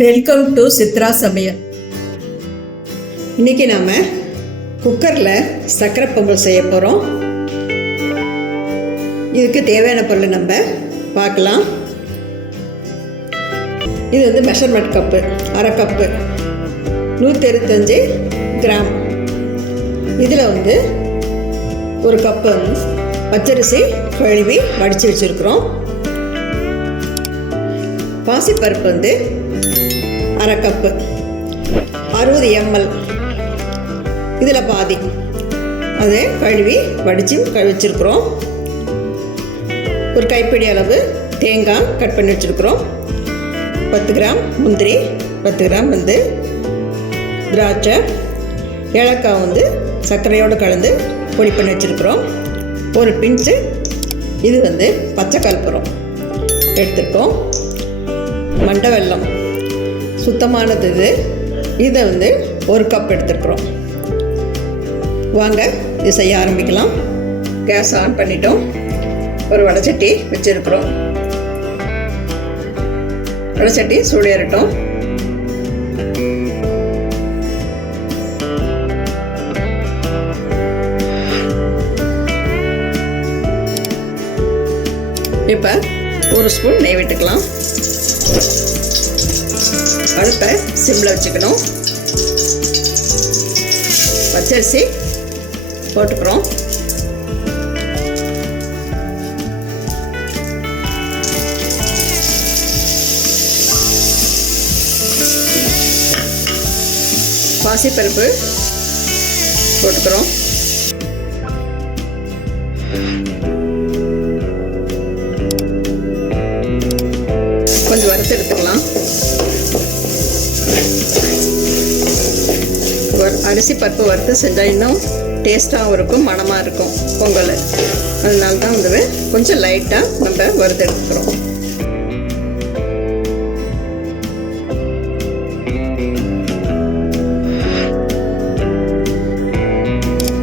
Welcome to Chitra சமையல். இன்றைக்கி நாம் குக்கரில் சர்க்கரை பொங்கல் செய்ய போகிறோம். இதுக்கு தேவையான பொருள் நம்ம பார்க்கலாம். இது மெஷர்மெண்ட் கப்பு, அரை கப்பு, 125 கிராம். இதில் ஒரு கப்பு பச்சரிசி கழுவி வடித்து வச்சுருக்குறோம். பாசிப்பருப்பு அரை கப்பு, 60 ml. இதில் பாதி அதை கழுவி வடித்து வச்சுருக்குறோம். ஒரு கைப்பிடி அளவு தேங்காய் கட் பண்ணி வச்சுருக்குறோம். 10 கிராம் முந்திரி, 10 கிராம் திராட்சை, ஏலக்காய் சர்க்கரையோடு கலந்து பொடி பண்ணி வச்சுருக்குறோம். ஒரு பிஞ்சு இது பச்சை கற்பூரம் எடுத்துருக்கோம். மண்டை வெல்லம் சுத்தமானது இதை ஒரு கப் எடுத்துருக்குறோம். வாங்க இது செய்ய ஆரம்பிக்கலாம். கேஸ் ஆன் பண்ணிட்டோம். ஒரு வடைச்சட்டி வச்சுருக்குறோம். வடைச்சட்டி சூடேறட்டும். இப்போ ஒரு ஸ்பூன் நெய் விட்டுக்கலாம். அடுப்பை சிம்மில் வச்சுக்கணும். பச்சரிசி போட்டுக்கிறோம். பாசிப்பருப்பு போட்டுக்கிறோம். கொஞ்சம் வறுத்து எடுத்துக்கலாம். அரிசி பருப்பு வறுத்து செஞ்சால் இன்னும் டேஸ்ட்டாகவும் இருக்கும், மணமாக இருக்கும் பொங்கல். அதனால தான் கொஞ்சம் லைட்டாக நம்ம வறுத்து எடுத்துக்கிறோம்.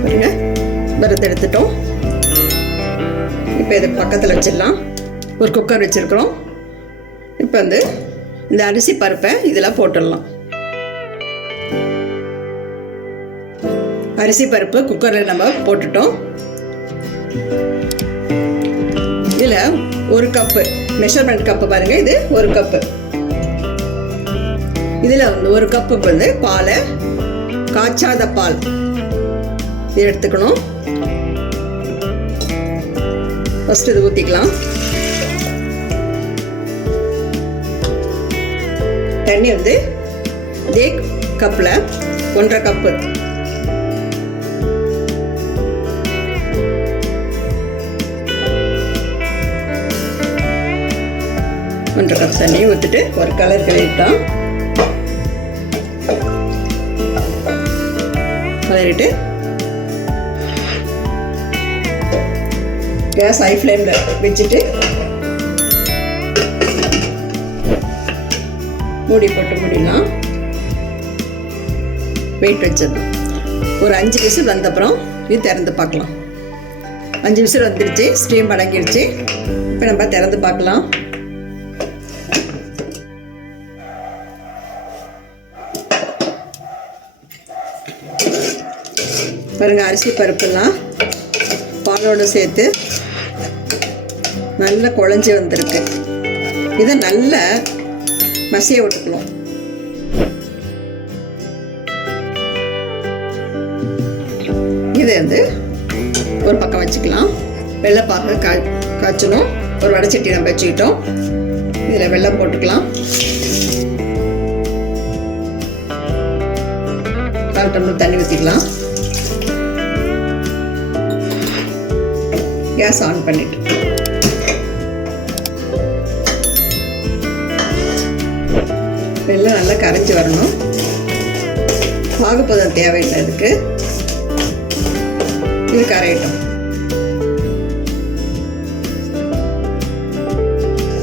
பாருங்க, வறுத்து எடுத்துட்டோம். இப்போ இது பக்கத்தில் வச்சிடலாம். ஒரு குக்கர் வச்சுருக்குறோம். இப்போ இந்த அரிசி பருப்பை இதில் போட்டுடலாம். அரிசி பருப்பு குக்கரில் நம்ம போட்டுட்டோம். இதில் ஒரு கப்பு மெஷர்மெண்ட் கப்பு பாருங்கள், இது ஒரு கப்பு. இதில் ஒரு கப்பு பாலை, காய்ச்சாத பால் இது எடுத்துக்கணும். ஃபஸ்ட்டு இது ஊற்றிக்கலாம். தண்ணி இதே கப்பில் 1.5 கப்பு. ஒன்றரை கப் தண்ணி ஊற்றிட்டு ஒரு கலர் கிளறிட்டோம். கிளறிட்டு கேஸ் ஹை ஃப்ளேமில் வச்சுட்டு மூடி போட்டு மூடிடலாம். வெயிட் வச்சிடணும். ஒரு 5 விசில் வந்தப்புறம் இது திறந்து பார்க்கலாம். 5 விசில் வந்துடுச்சு, ஸ்டீம் அடங்கிடுச்சு. இப்போ நம்ம திறந்து பார்க்கலாம். பாருங்கள், அரிசி பருப்புலாம் பாலோடு சேர்த்து நல்லா குழஞ்சி வந்திருக்கு. இதை நல்லா மசிய விட்டுக்கலாம். இதை ஒரு பக்கம் வச்சுக்கலாம். வெள்ளைப்பாக காய்ச்சணும். ஒரு வடைச்சட்டி நம்ம வச்சுக்கிட்டோம். இதில் வெல்லம் போட்டுக்கலாம். 1/4 டம்ளர் தண்ணி ஊற்றிக்கலாம். கேஸ் ஆன் பண்ணிட்டு வெல்லம் நல்லா கரைஞ்சி வரணும். பாகுப்பதம் தேவையில்லை இதுக்கு. இது கரையட்டும்.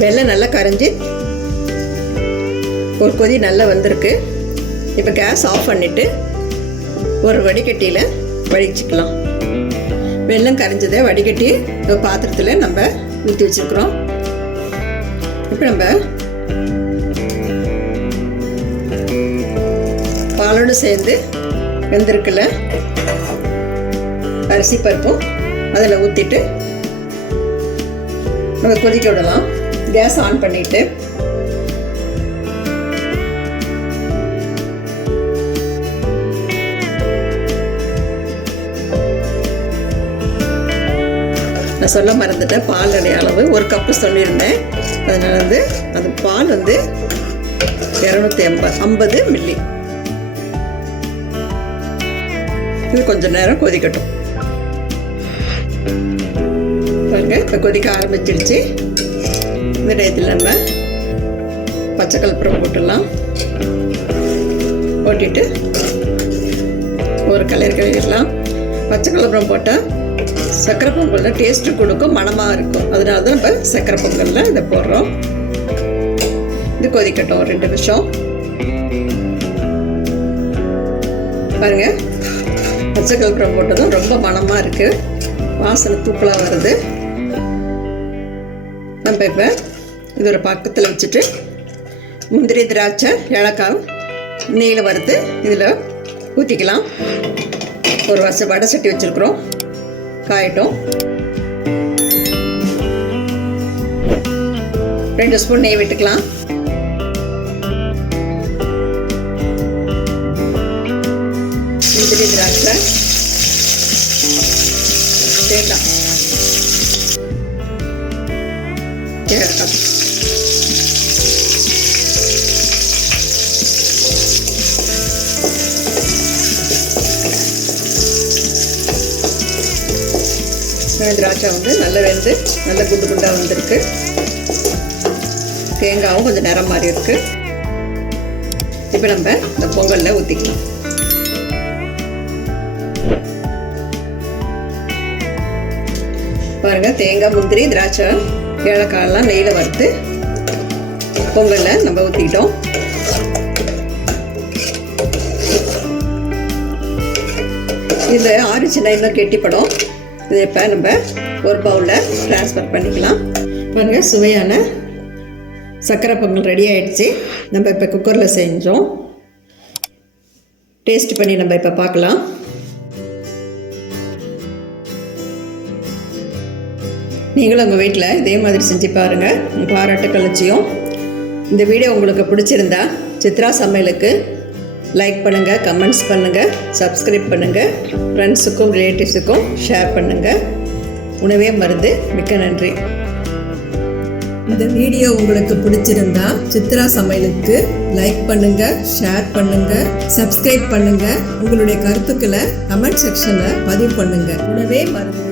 வெல்லம் நல்லா கரைஞ்சி ஒரு கொதி நல்லா வந்திருக்கு. இப்போ கேஸ் ஆஃப் பண்ணிவிட்டு ஒரு வடிகட்டியில் வடிச்சுக்கலாம். வெல்லம் கரைஞ்சதை வடிகட்டி பாத்திரத்தில் நம்ம ஊற்றி வச்சுருக்குறோம். இப்போ நம்ம பாலோடு சேர்ந்து வெந்திருக்குல்ல அரிசி பருப்பும் அதில் ஊற்றிட்டு நம்ம கொதிக்க விடலாம். கேஸ் ஆன் பண்ணிவிட்டு நான் சொல்ல மறந்துட்டேன், பாலுடைய அளவு 1 கப்பு சொல்லியிருந்தேன். அதனால் அந்த பால் 250 மில்லி. இது கொஞ்சம் நேரம் கொதிக்கட்டும். பாருங்க, இப்போ கொதிக்க ஆரம்பிச்சிடுச்சு. இந்த டயத்தில் நம்ம பச்சை கற்பூரம் போட்டுடலாம். போட்டுட்டு ஒரு கிளறிடலாம். பச்சை கற்பூரம் போட்டால் சக்கரை பொங்கலில் டேஸ்ட்டு கொடுக்கும், மணமாக இருக்கும். அதனால தான் நம்ம சக்கரை பொங்கலில் இதை போடுறோம். இது கொதிக்கட்டும் ஒரு 2 நிமிஷம். பாருங்கள், பச்சை கற்பூரம் போட்டதும் ரொம்ப மணமாக இருக்குது, வாசனை தூக்கலாக வருது. நம்ம இப்போ இது ஒரு பக்கத்தில் வச்சுட்டு முந்திரி திராட்சை ஏலக்காய் நெய்யில் வறுத்து இதில் ஊற்றிக்கலாம். ஒரு வடை சட்டி வச்சுருக்குறோம், காயட்டும். 2 ஸ்பூன் நெய் விட்டுக்கலாம். முந்திரி திராட்சை தேங்காய் ஏலக்காய் திராட்சை நல்ல வெந்து நல்ல குண்டு குண்டாக வந்திருக்கு. தேங்காயும் கொஞ்சம் நிறம் மாதிரி இருக்குது. இப்போ நம்ம இந்த பொங்கலில் ஊற்றிக்கலாம். பாருங்கள், தேங்காய் முந்திரி திராட்சை ஏலக்காயெல்லாம் நெய்யில் வறுத்து பொங்கலில் நம்ம ஊற்றிக்கிட்டோம். இதில் ஆரிச்சுன்னா இன்னும் கெட்டிப்படும். இதை இப்போ நம்ம ஒரு பவுலில் ட்ரான்ஸ்ஃபர் பண்ணிக்கலாம். பாருங்கள், சுவையான சக்கரை பொங்கல் ரெடி ஆகிடுச்சு. நம்ம இப்போ குக்கரில் செஞ்சோம். டேஸ்ட் பண்ணி நம்ம இப்போ பார்க்கலாம். நீங்களும் உங்கள் வீட்டில் இதே மாதிரி செஞ்சு பாருங்கள். பாராட்டுக்கள் நிச்சயம். இந்த வீடியோ உங்களுக்கு பிடிச்சிருந்தா சித்ரா சமையலுக்கு லைக் பண்ணுங்கள், கமெண்ட்ஸ் பண்ணுங்கள், சப்ஸ்கிரைப் பண்ணுங்கள், ஃப்ரெண்ட்ஸுக்கும் ரிலேட்டிவ்ஸுக்கும் ஷேர் பண்ணுங்கள். உணவே மருந்து. மிக்க நன்றி. இந்த வீடியோ உங்களுக்கு பிடிச்சிருந்தா சித்ரா சமையலுக்கு லைக் பண்ணுங்கள், ஷேர் பண்ணுங்கள், சப்ஸ்கிரைப் பண்ணுங்கள். உங்களுடைய கருத்துக்களை கமெண்ட் செக்ஷனில் பதிவு பண்ணுங்கள். உணவே மருந்து.